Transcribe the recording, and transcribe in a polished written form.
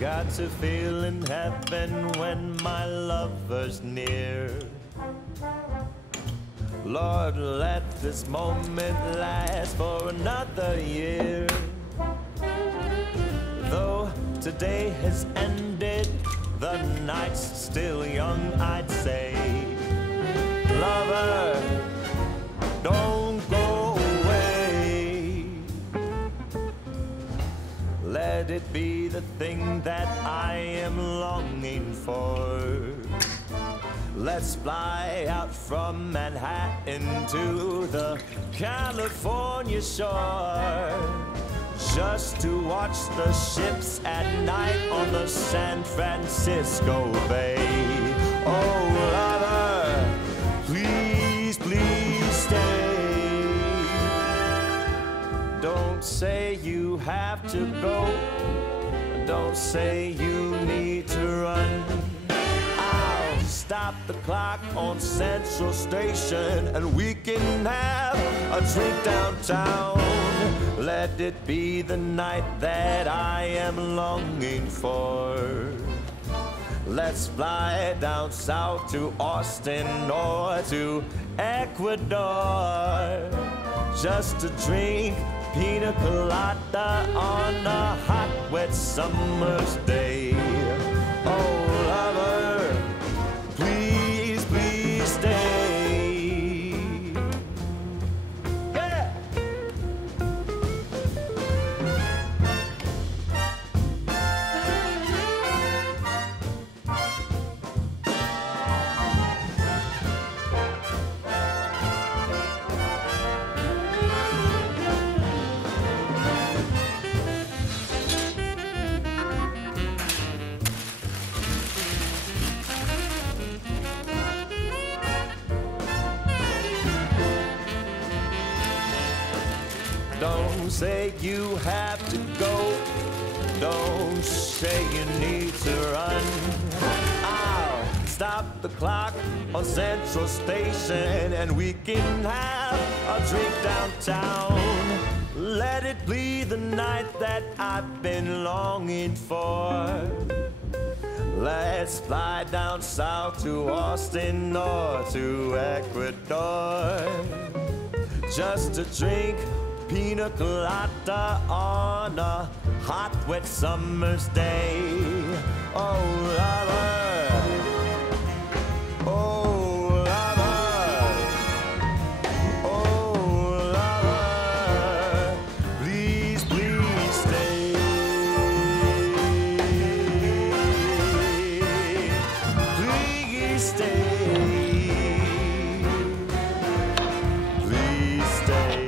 Got to feel in heaven when my lover's near. Lord, let this moment last for another year. Though today has ended, the night's still young, I'd say. Lover, don't go away. Let it be the thing that I am longing for. Let's fly out from Manhattan to the California shore, just to watch the ships at night on the San Francisco Bay. Oh, lover, please, please stay. Don't say you have to go. Don't say you need to run. I'll stop the clock on Central Station and we can have a drink downtown. Let it be the night that I am longing for. Let's fly down south to Austin or to Ecuador, just to drink pina colada on a hot, wet summer's day. Oh, lover, please, please stay. Yeah! Don't say you have to go. Don't say you need to run. I'll stop the clock on Central Station and we can have a drink downtown. Let it be the night that I've been longing for. Let's fly down south to Austin or to Ecuador, just to drink pina colada on a hot, wet summer's day. Oh, lover. Oh, lover. Oh, lover. Please, please stay. Please stay. Please stay.